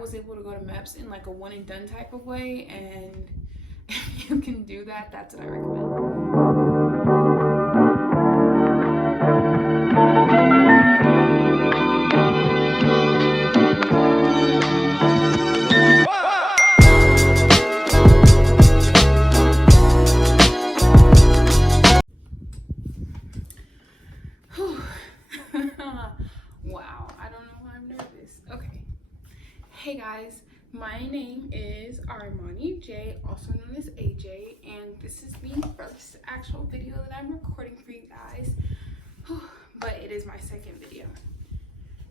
was able to go to MEPS in like a one and done type of way, and if you can do that, that's what I recommend. Wow, I don't know why I'm nervous. Okay. Hey guys, my name is Armoney Jaye, also known as AJ, and this is the first actual video that I'm recording for you guys. But it is my second video.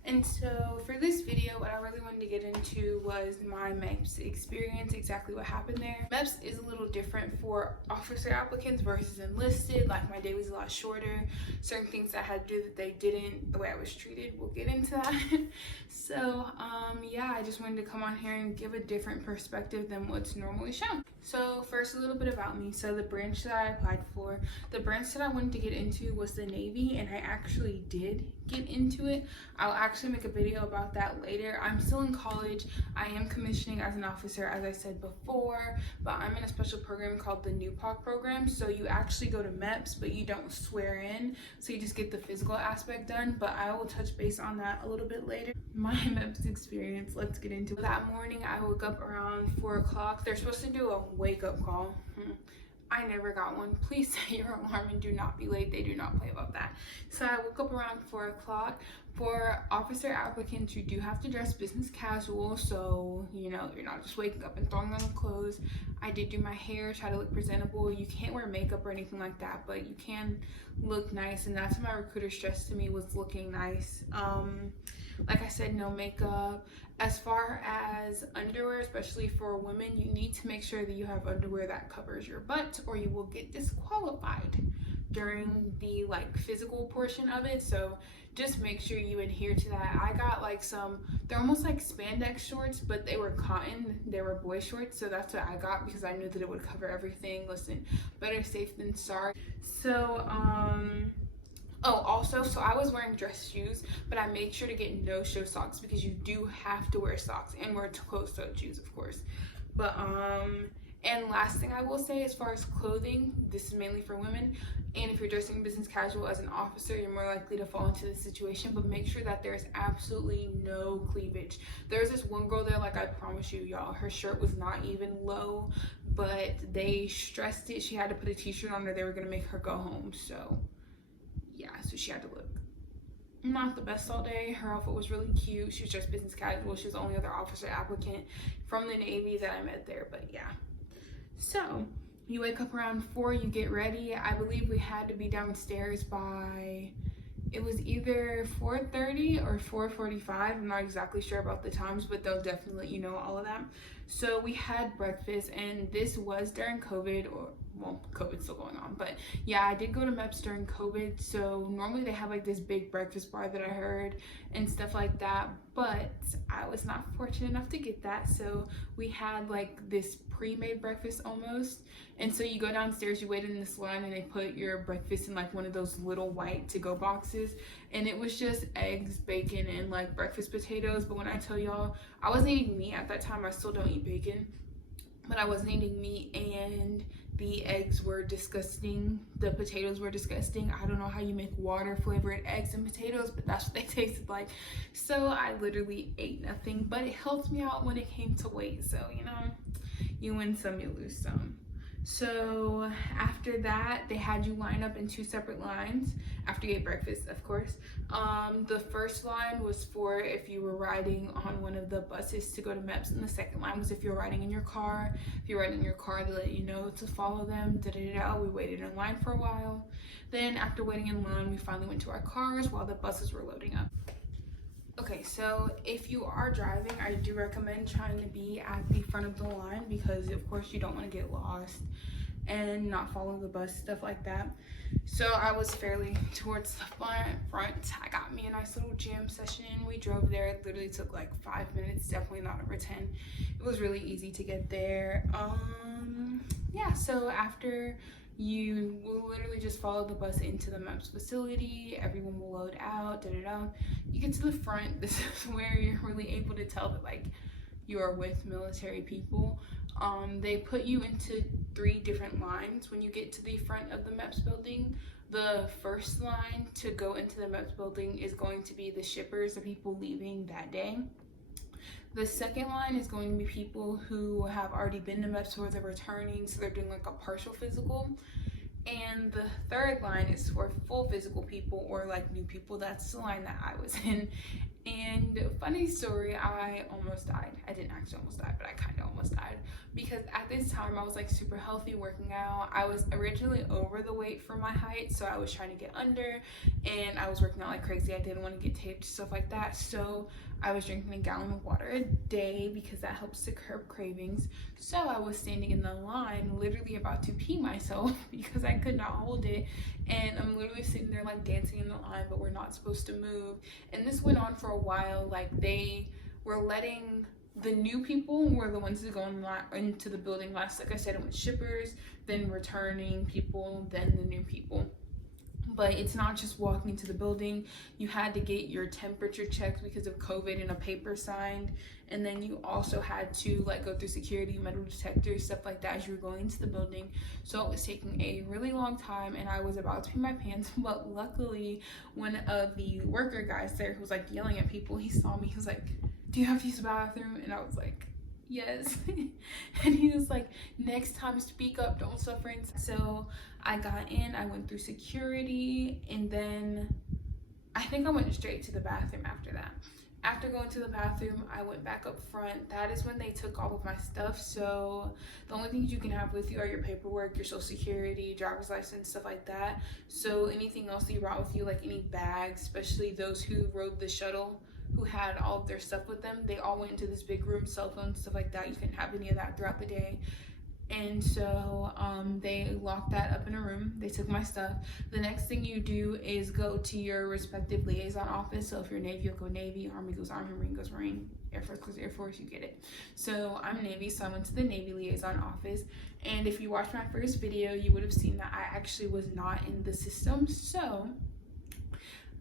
And so for this video, what I really wanted to get into was my MEPS experience, exactly what happened there. MEPS is a little different for officer applicants versus enlisted. Like, my day was a lot shorter. Certain things I had to do that they didn't, the way I was treated, we'll get into that. So yeah, I just wanted to come on here and give a different perspective than what's normally shown. So first, a little bit about me. So the branch that I applied for, the branch that I wanted to get into was the Navy, and I actually did get into it. I'll actually make a video about that later. I'm still in college. I am commissioning as an officer, as I said before, but I'm in a special program called the NUPOC program. So you actually go to MEPS, but you don't swear in. So you just get the physical aspect done, but I will touch base on that a little bit later. My MEPS experience, let's get into it. That morning, I woke up around 4 o'clock. They're supposed to do a wake-up call. I never got one. Please set your alarm and do not be late. They do not play about that. So I woke up around 4 o'clock. For officer applicants, you do have to dress business casual, so you know, you're not just waking up and throwing on clothes. I did do my hair, try to look presentable. You can't wear makeup or anything like that, but you can look nice, and that's what my recruiter stressed to me, was looking nice. Like I said, no makeup. As far as underwear, especially for women, you need to make sure that you have underwear that covers your butt, or you will get disqualified during the like physical portion of it. So just make sure you adhere to that. I got like they're almost like spandex shorts, but they were cotton. They were boy shorts, so that's what I got because I knew that it would cover everything. Listen, better safe than sorry. So oh, also, so I was wearing dress shoes, but I made sure to get no-show socks because you do have to wear socks and wear closed-toed shoes, of course. But and last thing I will say, as far as clothing, this is mainly for women, and if you're dressing business casual as an officer, you're more likely to fall into this situation, but make sure that there's absolutely no cleavage. There's this one girl there, like, I promise you, y'all, her shirt was not even low, but they stressed it. She had to put a t-shirt on, or they were gonna make her go home. So yeah, so she had to look not the best all day. Her outfit was really cute. She was just business casual. She was the only other officer applicant from the Navy that I met there, but yeah. So you wake up around 4, you get ready. I believe we had to be downstairs by, it was either 4:30 or 4:45. I'm not exactly sure about the times, but they'll definitely let you know all of that. So we had breakfast, and this was during COVID, or well, COVID's still going on, but yeah, I did go to MEPS during COVID. So normally they have like this big breakfast bar that I heard and stuff like that, but I was not fortunate enough to get that. So we had like this pre-made breakfast almost, and so you go downstairs, you wait in this line, and they put your breakfast in like one of those little white to-go boxes, and it was just eggs, bacon, and like breakfast potatoes. But when I tell y'all, I wasn't eating meat at that time. I still don't eat bacon, but I wasn't eating meat, and the eggs were disgusting. The potatoes were disgusting. I don't know how you make water flavored eggs and potatoes, but that's what they tasted like. So I literally ate nothing, but it helped me out when it came to weight. So, you know, you win some, you lose some. So after that, they had you line up in 2 separate lines after you ate breakfast, of course. The first line was for if you were riding on one of the buses to go to MEPS, and the second line was if you're riding in your car. If you're riding in your car, they let you know to follow them. We waited in line for a while. Then after waiting in line, we finally went to our cars while the buses were loading up. Okay, so if you are driving, I do recommend trying to be at the front of the line because, of course, you don't want to get lost and not follow the bus, stuff like that. So I was fairly towards the front. I got me a nice little gym session. We drove there. It literally took like 5 minutes, definitely not over 10. It was really easy to get there. Yeah, so after, you will literally just follow the bus into the MEPS facility. Everyone will load out, You get to the front. This is where you're really able to tell that, like, you are with military people. They put you into 3 different lines when you get to the front of the MEPS building. The first line to go into the MEPS building is going to be the shippers, the people leaving that day. The second line is going to be people who have already been to MEPS or they're returning, so they're doing like a partial physical. And the third line is for full physical people or like new people. That's the line that I was in. And funny story, I almost died. I didn't actually almost die, but I kind of almost died, because at this time I was like super healthy, working out. I was originally over the weight for my height, so I was trying to get under, and I was working out like crazy. I didn't want to get taped, stuff like that. So I was drinking a gallon of water a day because that helps to curb cravings. So I was standing in the line, literally about to pee myself because I could not hold it. And I'm literally sitting there like dancing in the line, but we're not supposed to move. And this went on for a while. Like, they were letting the new people were the ones that go into the building last. Like I said, it was shippers, then returning people, then the new people. But it's not just walking into the building. You had to get your temperature checked because of COVID and a paper signed. And then you also had to like go through security, metal detectors, stuff like that as you were going into the building. So it was taking a really long time, and I was about to pee my pants. But luckily, one of the worker guys there who was like yelling at people, he saw me. He was like, "Do you have to use the bathroom?" And I was like, "Yes." And he was like, "Next time speak up, don't suffer." So I got in, I went through security, and then I think I went straight to the bathroom after that. After going to the bathroom, I went back up front. That is when they took all of my stuff. So the only things you can have with you are your paperwork, your social security, driver's license, stuff like that. So anything else that you brought with you, like any bags, especially those who rode the shuttle, who had all of their stuff with them, they all went into this big room, cell phones, stuff like that. You couldn't have any of that throughout the day. And so they locked that up in a room. They took my stuff. The next thing you do is go to your respective liaison office. So if you're Navy, you'll go Navy, Army goes Army, Marine goes Marine, Air Force goes Air Force, you get it. So I'm Navy, so I went to the Navy liaison office. And if you watched my first video, you would have seen that I actually was not in the system. So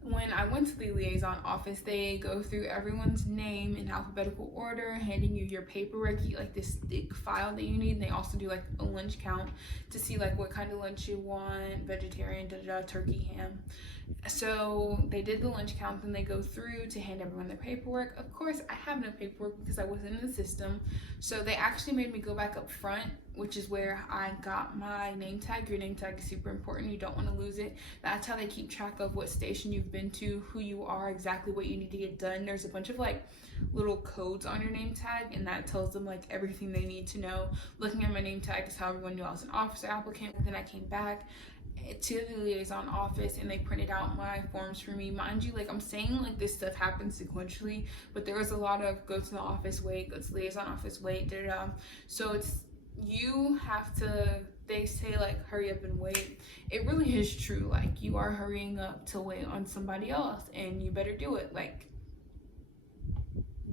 when I went to the liaison office, they go through everyone's name in alphabetical order, handing you your paperwork. You get like this thick file that you need, and they also do like a lunch count to see like what kind of lunch you want, vegetarian, turkey, ham. So they did the lunch count, and they go through to hand everyone their paperwork. Of course, I have no paperwork because I wasn't in the system. So they actually made me go back up front, which is where I got my name tag. Your name tag is super important. You don't want to lose it. That's how they keep track of what station you've been to, who you are, exactly what you need to get done. There's a bunch of like little codes on your name tag, and that tells them like everything they need to know. Looking at my name tag is how everyone knew I was an officer applicant. Then I came back to the liaison office, and they printed out my forms for me. Mind you, like I'm saying, like this stuff happens sequentially, but there was a lot of go to the office, wait, go to the liaison office, wait, so it's, you have to, they say like hurry up and wait. It really is true. Like you are hurrying up to wait on somebody else, and you better do it. Like,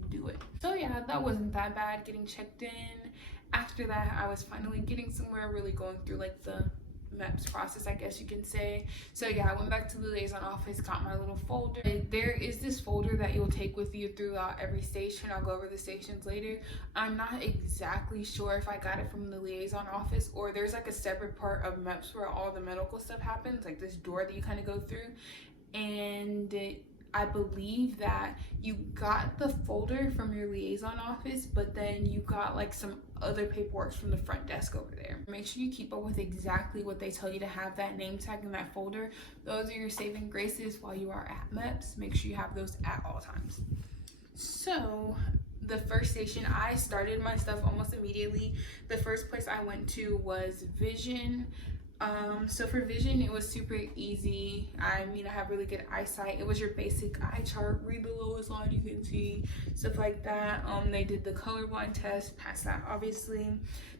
do it. So yeah, that wasn't that bad getting checked in. After that, I was finally getting somewhere, really going through like the MEPS process, I guess you can say. So yeah, I went back to the liaison office, got my little folder. There is this folder that you'll take with you throughout every station. I'll go over the stations later. I'm not exactly sure if I got it from the liaison office, or there's like a separate part of MEPS where all the medical stuff happens, like this door that you kind of go through. And I believe that you got the folder from your liaison office, but then you got like some other paperwork from the front desk over there. Make sure you keep up with exactly what they tell you to have that name tag in that folder. Those are your saving graces while you are at MEPS. Make sure you have those at all times. So the first station, I started my stuff almost immediately. The first place I went to was Vision. So for Vision, it was super easy. I mean, I have really good eyesight. It was your basic eye chart, read the lowest line you can see, stuff like that. They did the colorblind test, passed that obviously.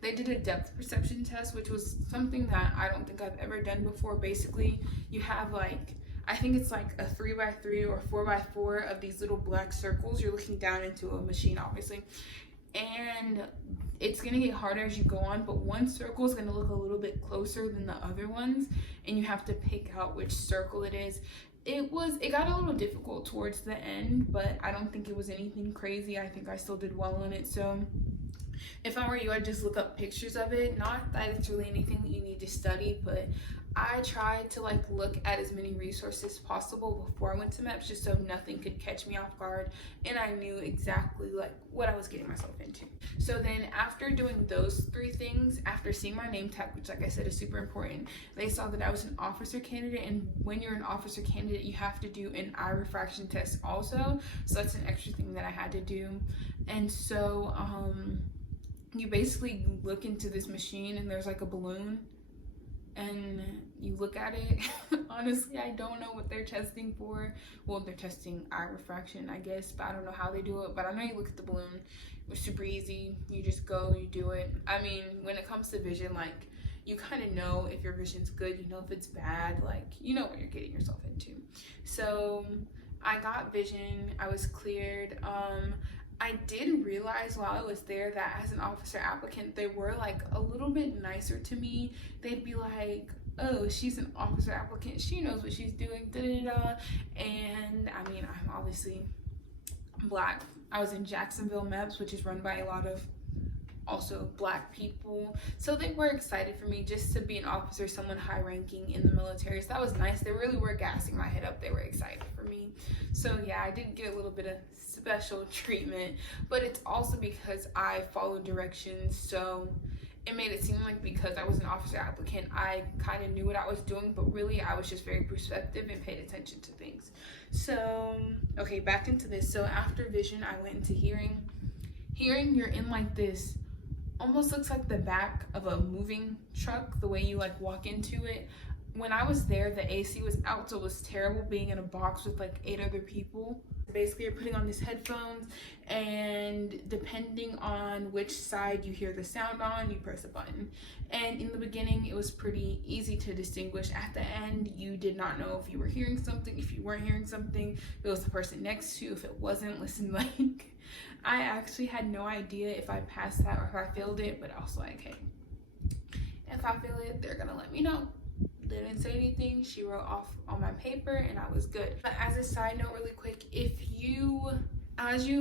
They did a depth perception test, which was something that I don't think I've ever done before. Basically, you have like, I think it's like a 3x3 or 4x4 of these little black circles. You're looking down into a machine, obviously. And it's gonna get harder as you go on, but one circle is gonna look a little bit closer than the other ones, and you have to pick out which circle it is. it got a little difficult towards the end, but I don't think it was anything crazy. I think I still did well on it. So if I were you, I'd just look up pictures of it. Not that it's really anything that you need to study, but I tried to like look at as many resources as possible before I went to MEPS, just so nothing could catch me off guard and I knew exactly like what I was getting myself into. So then after doing those 3 things, after seeing my name tag, which like I said is super important, they saw that I was an officer candidate, and when you're an officer candidate you have to do an eye refraction test also, so that's an extra thing that I had to do. And so you basically look into this machine and there's like a balloon and you look at it. Honestly, I don't know what they're testing for. Well, they're testing eye refraction, I guess, but I don't know how they do it. But I know you look at the balloon. It was super easy. You just go, you do it. I mean, when it comes to vision, like, you kind of know if your vision's good, you know if it's bad, like, you know what you're getting yourself into. So I got vision, I was cleared. I did realize while I was there that as an officer applicant, they were like a little bit nicer to me. They'd be like, oh, she's an officer applicant, she knows what she's doing, da da da. And I mean, I'm obviously Black. I was in Jacksonville MEPS, which is run by a lot of also Black people, so they were excited for me just to be an officer, someone high ranking in the military. So that was nice. They really were gassing my head up. They were excited for me. So yeah, I did get a little bit of special treatment, but it's also because I followed directions. So it made it seem like because I was an officer applicant, I kind of knew what I was doing, but really I was just very perceptive and paid attention to things. So okay, back into this. So after vision, I went into hearing. Hearing, you're in like this, almost looks like the back of a moving truck, the way you like walk into it. When I was there, the AC was out, so it was terrible being in a box with like 8 other people. Basically, you're putting on these headphones, and depending on which side you hear the sound on, you press a button. And in the beginning, it was pretty easy to distinguish. At the end, you did not know if you were hearing something, if you weren't hearing something, if it was the person next to you, if it wasn't. Listen, like, I actually had no idea if I passed that or if I failed it, but also like, hey, if I fail it, they're gonna let me know. They didn't say anything. She wrote off on my paper and I was good. But as a side note really quick,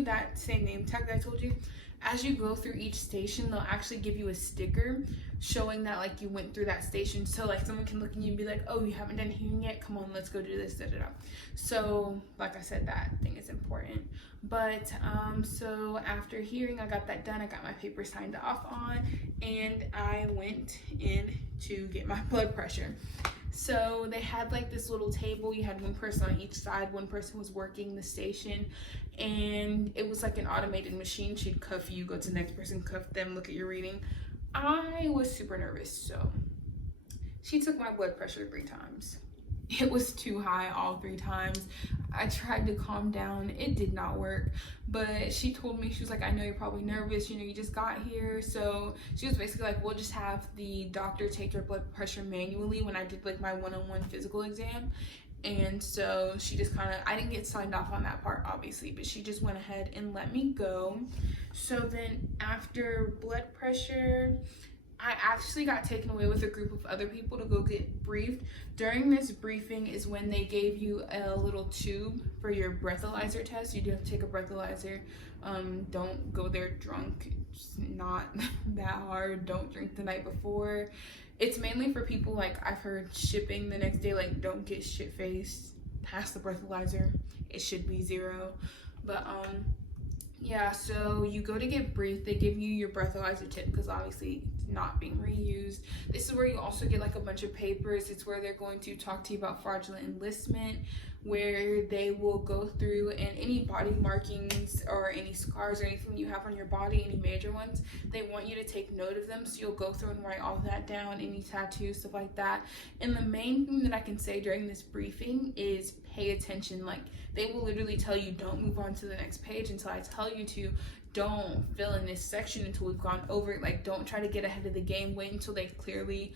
that same name tag that I told you, as you go through each station, they'll actually give you a sticker showing that like you went through that station. So like someone can look at you and be like, oh, you haven't done hearing yet, come on, let's go do this, da da da. So like I said, that thing is important. But so after hearing, I got that done, I got my paper signed off on, and I went in to get my blood pressure. So they had like this little table, you had one person on each side, one person was working the station, and it was like an automated machine. She'd cuff you, go to the next person, cuff them, look at your reading. I was super nervous, so she took my blood pressure 3 times. It was too high all 3 times. I tried to calm down, it did not work, but she told me, she was like, I know you're probably nervous, you know, you just got here. So she was basically like, we'll just have the doctor take your blood pressure manually when I did like my one-on-one physical exam. And so she just kind of, I didn't get signed off on that part obviously, but she just went ahead and let me go. So then after blood pressure, I actually got taken away with a group of other people to go get briefed. During this briefing is when they gave you a little tube for your breathalyzer test. You do have to take a breathalyzer. Don't go there drunk. It's not that hard. Don't drink the night before. It's mainly for people like I've heard shipping the next day, like don't get shit-faced. Pass the breathalyzer. It should be 0. But yeah, so you go to get briefed. They give you your breathalyzer tip because obviously it's not being reused. This is where you also get like a bunch of papers. It's where they're going to talk to you about fraudulent enlistment, where they will go through, and any body markings or any scars or anything you have on your body, any major ones, they want you to take note of them. So you'll go through and write all that down, any tattoos, stuff like that. And the main thing that I can say during this briefing is pay attention. Like they will literally tell you, don't move on to the next page until I tell you to. Don't fill in this section until we've gone over it. Like don't try to get ahead of the game. Wait until they clearly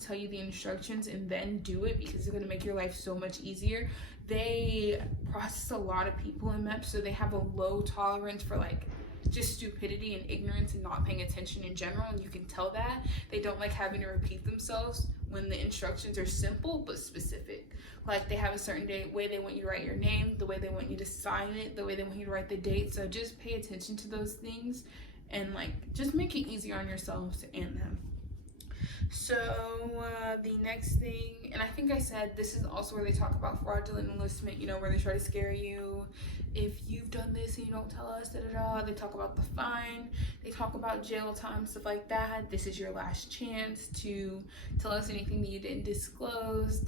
tell you the instructions and then do it, because it's going to make your life so much easier. They process a lot of people in MEPS, so they have a low tolerance for like just stupidity and ignorance and not paying attention in general, and you can tell that. They don't like having to repeat themselves, when the instructions are simple but specific. Like they have a certain way they want you to write your name, the way they want you to sign it, the way they want you to write the date. So just pay attention to those things and like just make it easier on yourselves and them. So the next thing, and I think I said this is also where they talk about fraudulent enlistment, you know, where they try to scare you. If you've done this and you don't tell us, they talk about the fine, they talk about jail time, stuff like that. This is your last chance to tell us anything that you didn't disclose,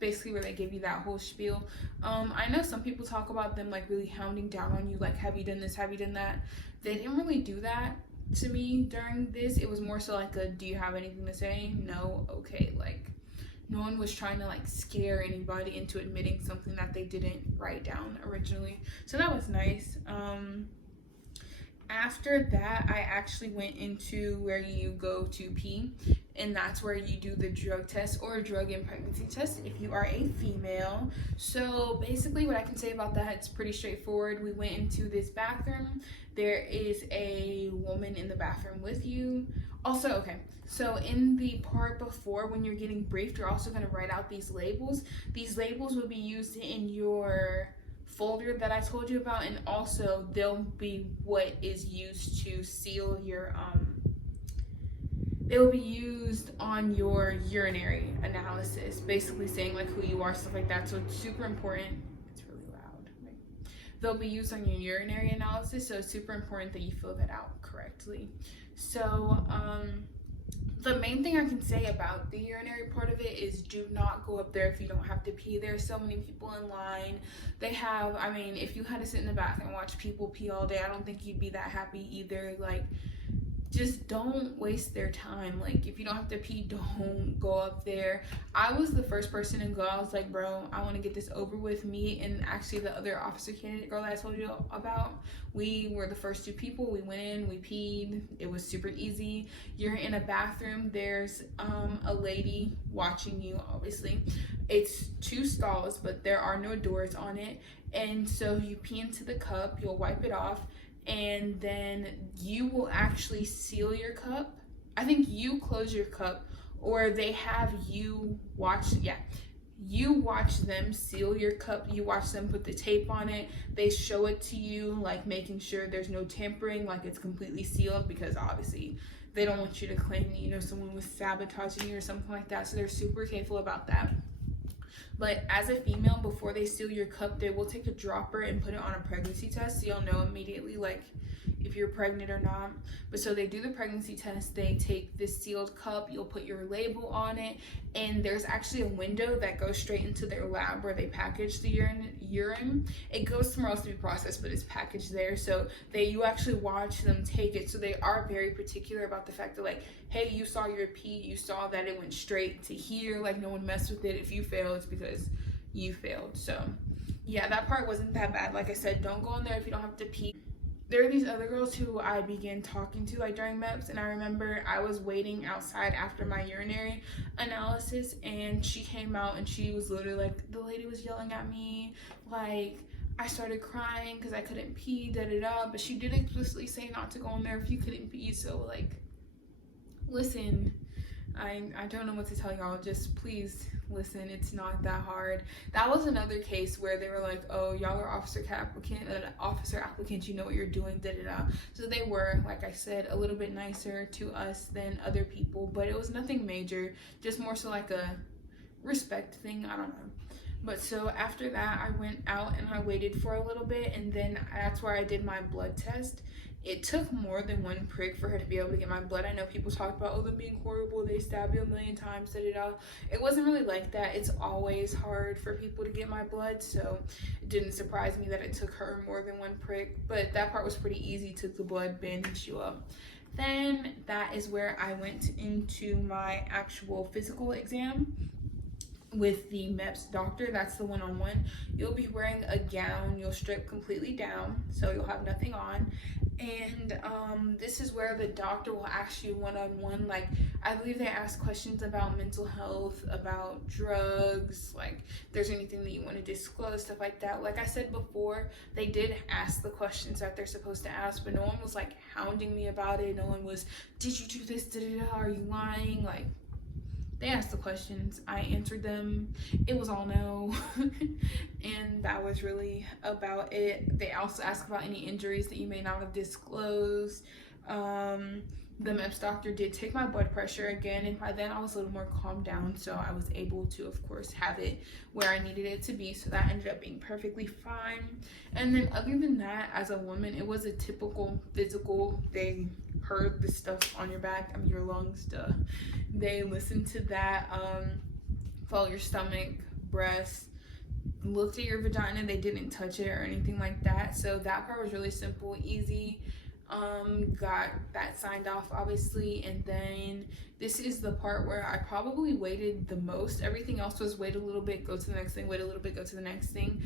basically where they give you that whole spiel. I know some people talk about them like really hounding down on you, like, have you done this, have you done that? They didn't really do that to me during this. It was more so like a, do you have anything to say? No? Okay. Like no one was trying to like scare anybody into admitting something that they didn't write down originally, so that was nice. After that, I actually went into where you go to pee, and that's where you do the drug test or drug and pregnancy test if you are a female. So basically what I can say about that, it's pretty straightforward. We went into this bathroom. There is a woman in the bathroom with you. Also, okay, so in the part before when you're getting briefed, you're also going to write out these labels. These labels will be used in your folder that I told you about, and also they'll be what is used to seal your they will be used on your urinary analysis, basically saying like who you are, stuff like that. So it's super important. It's really loud. They'll be used on your urinary analysis, so it's super important that you fill that out correctly. So the main thing I can say about the urinary part of it is do not go up there if you don't have to pee. There's so many people in line. They have, I mean, if you had to sit in the bathroom and watch people pee all day, I don't think you'd be that happy either. Like, just don't waste their time. Like, if you don't have to pee, don't go up there. I was the first person to go. I was like, bro, I want to get this over with. Me and actually the other officer candidate girl that I told you about, we were the first two people. We went in, we peed. It was super easy. You're in a bathroom. There's a lady watching you, obviously. It's 2 stalls, but there are no doors on it. And so you pee into the cup, you'll wipe it off, and then you will actually seal your cup. I think you close your cup, or they have you watch, you watch them seal your cup. You watch them put the tape on it. They show it to you, like making sure there's no tampering, like it's completely sealed, because obviously they don't want you to claim that, you know, someone was sabotaging you or something like that. So they're super careful about that. But as a female, before they seal your cup, they will take a dropper and put it on a pregnancy test, so you'll know immediately like if you're pregnant or not. But so they do the pregnancy test, they take this sealed cup, you'll put your label on it, and there's actually a window that goes straight into their lab where they package the urine. It goes somewhere else to be processed, but it's packaged there. So you actually watch them take it. So they are very particular about the fact that like, hey, you saw your pee, you saw that it went straight to here, like no one messed with it. If you fail, it's because you failed. So yeah, that part wasn't that bad. Like I said, don't go in there if you don't have to pee. There are these other girls who I began talking to like during MEPS, and I remember I was waiting outside after my urinary analysis, and she came out and she was literally like, the lady was yelling at me, like I started crying because I couldn't pee, but she did explicitly say not to go in there if you couldn't pee. So like, listen, I don't know what to tell y'all, just please listen, it's not that hard. That was another case where they were like, oh, y'all are officer applicants, you know what you're doing, So they were, like I said, a little bit nicer to us than other people, but it was nothing major, just more so like a respect thing, I don't know. But so after that, I went out and I waited for a little bit, and then that's where I did my blood test. It took more than 1 prick for her to be able to get my blood. I know people talk about, oh, them being horrible, they stab you 1,000,000 times, It wasn't really like that. It's always hard for people to get my blood, so it didn't surprise me that it took her more than 1 prick, but that part was pretty easy. Took the blood, bandaged you up. Then that is where I went into my actual physical exam with the MEPS doctor. That's the one-on-one. You'll be wearing a gown. You'll strip completely down, so you'll have nothing on. And this is where the doctor will ask you one-on-one, like I believe they ask questions about mental health, about drugs, like if there's anything that you want to disclose, stuff like that. Like I said before, they did ask the questions that they're supposed to ask, but no one was like hounding me about it. No one was, did you do this, are you lying? Like, They asked the questions, I answered them, it was all no. And that was really about it. They also asked about any injuries that you may not have disclosed. The MEPS doctor did take my blood pressure again, and by then I was a little more calmed down, so I was able to, of course, have it where I needed it to be, so that ended up being perfectly fine. And then other than that, as a woman, it was a typical physical. They heard the stuff on your back, I mean your lungs, duh. They listened to that, felt your stomach, breast, looked at your vagina. They didn't touch it or anything like that, so that part was really simple, easy. Got that signed off, obviously. And then this is the part where I probably waited the most. Everything else was wait a little bit, go to the next thing, wait a little bit, go to the next thing.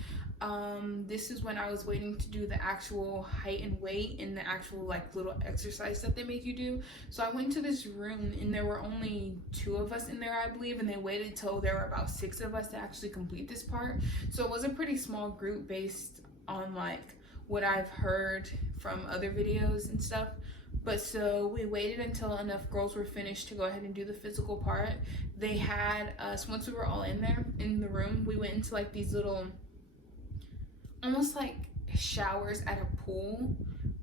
This is when I was waiting to do the actual height and weight and the actual like little exercise that they make you do. So I went to this room and there were only 2 of us in there, I believe, and they waited till there were about 6 of us to actually complete this part. So it was a pretty small group based on like what I've heard from other videos and stuff. But so we waited until enough girls were finished to go ahead and do the physical part. They had us, once we were all in there in the room, we went into like these little almost like showers at a pool,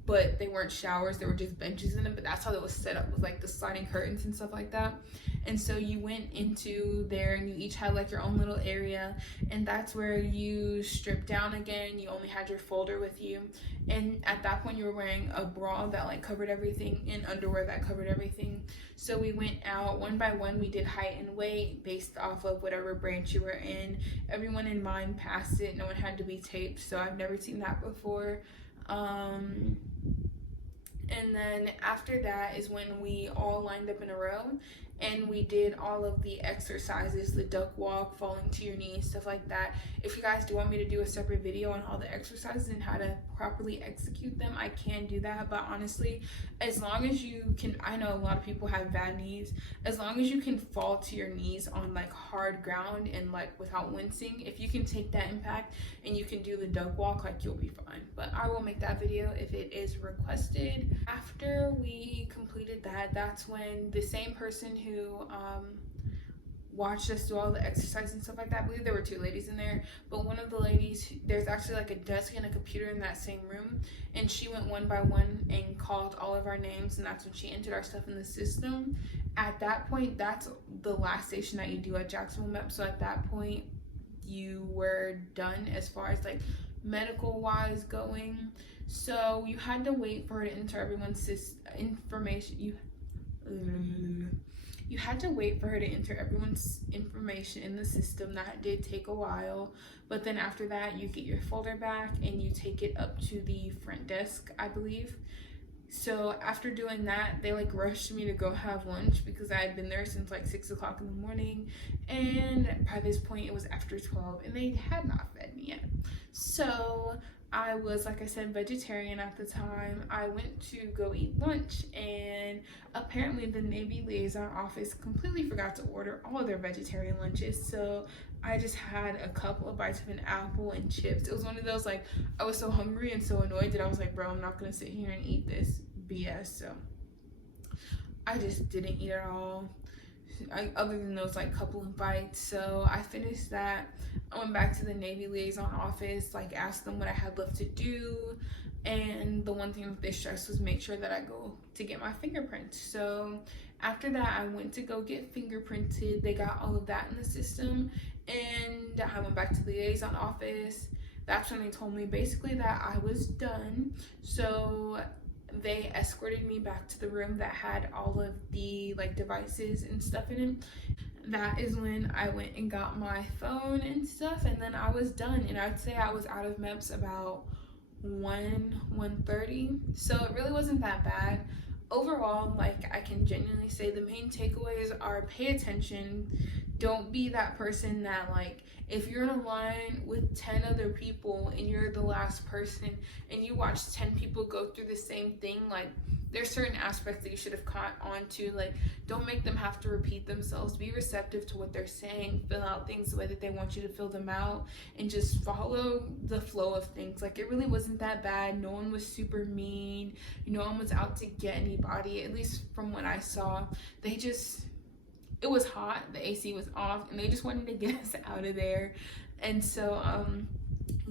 but they weren't showers, they were just benches in them, but that's how it was set up with like the sliding curtains and stuff like that. And so you went into there and you each had like your own little area, and that's where you stripped down again. You only had your folder with you, and at that point you were wearing a bra that like covered everything and underwear that covered everything. So we went out one by one. We did height and weight based off of whatever branch you were in. Everyone in mine passed it. No one had to be taped, so I've never seen that before. And then after that is when we all lined up in a row and we did all of the exercises, the duck walk, falling to your knees, stuff like that. If you guys do want me to do a separate video on all the exercises and how to properly execute them, I can do that. But honestly, as long as you can, I know a lot of people have bad knees, as long as you can fall to your knees on like hard ground and like without wincing, if you can take that impact and you can do the duck walk, like you'll be fine. But I will make that video if it is requested. After we completed that, that's when the same person who watched us do all the exercise and stuff like that, I believe there were 2 ladies in there, but one of the ladies, there's actually like a desk and a computer in that same room, and she went one by one and called all of our names, and that's when she entered our stuff in the system. At that point, that's the last station that you do at Jacksonville MEPS, so at that point you were done as far as like medical wise going. So you had to wait for her to enter everyone's information. You had to wait for her to enter everyone's information in the system. That did take a while, but then after that you get your folder back and you take it up to the front desk, I believe. So after doing that, they like rushed me to go have lunch because I had been there since like 6 o'clock in the morning, and by this point it was after 12 and they had not fed me yet. So I was, like I said, vegetarian at the time. I went to go eat lunch, and apparently the Navy liaison office completely forgot to order all of their vegetarian lunches. So I just had a couple of bites of an apple and chips. It was one of those, like, I was so hungry and so annoyed that I was like, bro, I'm not gonna sit here and eat this BS. So I just didn't eat at all, other than those like couple of bites. So I finished that. I went back to the Navy liaison office, like asked them what I had left to do, and the one thing that they stressed was make sure that I go to get my fingerprints. So after that, I went to go get fingerprinted. They got all of that in the system, and I went back to the liaison office. That's when they told me basically that I was done. So they escorted me back to the room that had all of the like devices and stuff in it. That is when I went and got my phone and stuff, and then I was done. And I'd say I was out of MEPS about 1:30, so it really wasn't that bad. Overall, like, I can genuinely say the main takeaways are pay attention. Don't be that person that, like, if you're in a line with 10 other people and you're the last person and you watch 10 people go through the same thing, like, there's certain aspects that you should have caught on to. Like, don't make them have to repeat themselves. Be receptive to what they're saying. Fill out things the way that they want you to fill them out, and just follow the flow of things. Like, it really wasn't that bad. No one was super mean. No one was out to get anybody, at least from what I saw. They just it was hot, the AC was off, and they just wanted to get us out of there. And so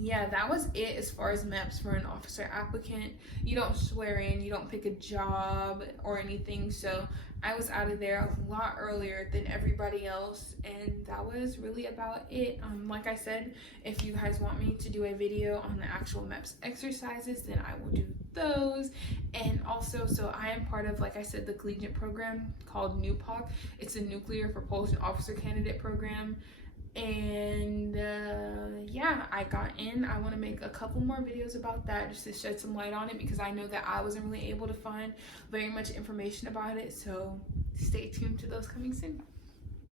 yeah, that was it as far as MEPS for an officer applicant. You don't swear in, you don't pick a job or anything, so I was out of there a lot earlier than everybody else, and that was really about it. Like I said, if you guys want me to do a video on the actual MEPS exercises, then I will do those. And also, so I am part of, like I said, the collegiate program called NUPOC. It's a Nuclear Propulsion Officer Candidate program. And yeah, I got in. I want to make a couple more videos about that just to shed some light on it, because I know that I wasn't really able to find very much information about it. So stay tuned to those coming soon.